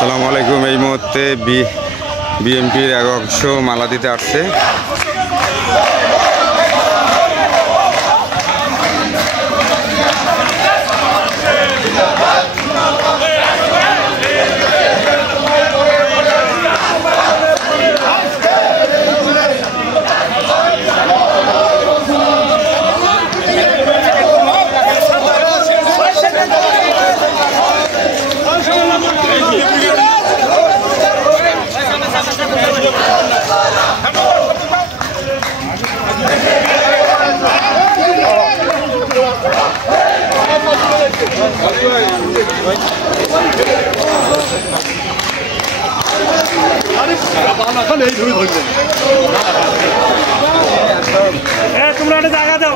আসসালামু আলাইকুম। এই মুহূর্তে বিএনপির এক অংশ মালা দিতে আসছে। তোমরা একটা জায়গা দাও,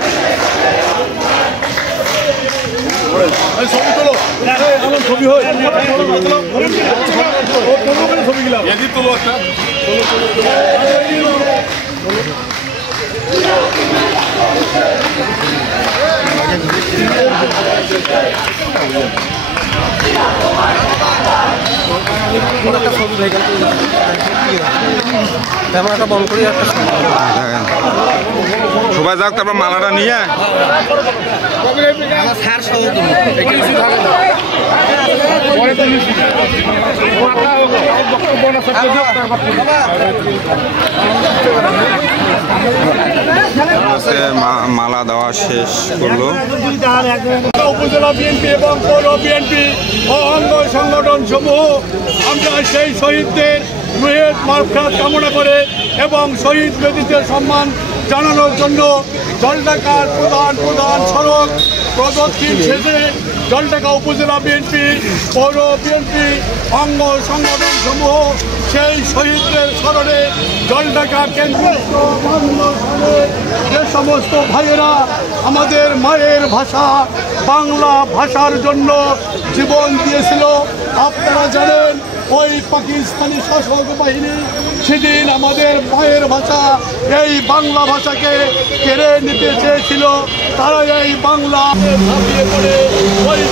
ছবি হয় ছবি গেলাম ক্যামেরাটা বন্ধ করি একটা সবাই যাক, তারপর মালাটা নিয়ে মালা দেওয়া শেষ করলো। উপজেলা বিএনপি এবং পৌর বিএনপি ও অঙ্গ সংগঠন সমূহ আমরা সেই শহীদদের রুহের মাগফিরাত কামনা করে এবং শহীদ বেদিদের সম্মান জানানোর জন্য জলঢাকার প্রধান সড়ক প্রদক্ষিণ শেষে জলঢাকা উপজেলা বিএনপি পৌর বিএনপি অঙ্গ সংগঠন সমূহ সেই শহীদদের স্মরণে জলঢাকা কেন্দ্রীয় যে সমস্ত ভাইয়েরা আমাদের মায়ের ভাষা বাংলা ভাষার জন্য জীবন দিয়েছিল, আপনারা জানেন ওই পাকিস্তানি শাসক বাহিনী সেদিন আমাদের মায়ের ভাষা এই বাংলা ভাষাকে কেড়ে নিতে চেয়েছিল। তারা এই বাংলা ঝাঁপিয়ে পড়ে ওই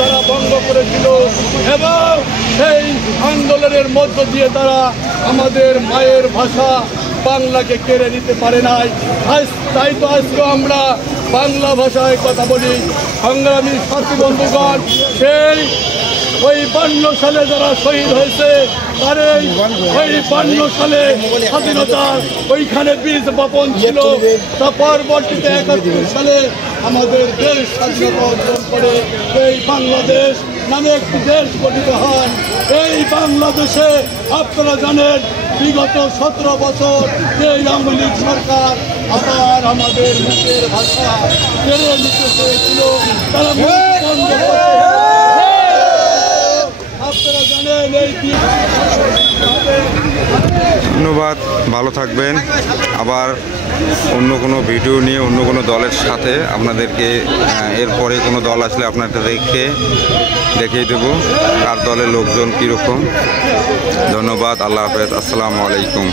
তারা বন্ধ করেছিল এবং সেই আন্দোলনের মধ্য দিয়ে তারা আমাদের মায়ের ভাষা বাংলাকে কেড়ে নিতে পারে নাই। তাই তো আজকে আমরা বাংলা ভাষায় কথা বলি। সংগ্রামী সাথী বন্ধুগণ, সেই ওই 52 সালে যারা শহীদ হয়েছে তার ওই 52 সালে স্বাধীনতার ওইখানে বীজ বপন ছিল। তা পরবর্তীতে 71 সালে আমাদের দেশ স্বাধীনতা অর্জন করে এই বাংলাদেশ নামে একটি দেশ গঠিত হয়। এই বাংলাদেশে আপনারা জানেন বিগত 17 বছর এই আওয়ামী লীগ সরকার আবার আমাদের মুখের ভাষা কেড়ে নিতে চেয়েছিল। তারা বন্ধ করে আপনারা জানেন এই ধন্যবাদ, ভালো থাকবেন। আবার অন্য কোনো ভিডিও নিয়ে অন্য কোনো দলের সাথে আপনাদেরকে এরপরে কোনো দল আসলে আপনাদেরকে দেখিয়ে দেবো কার দলের লোকজন কীরকম। ধন্যবাদ, আল্লাহ হাফেজ, আসসালামু আলাইকুম।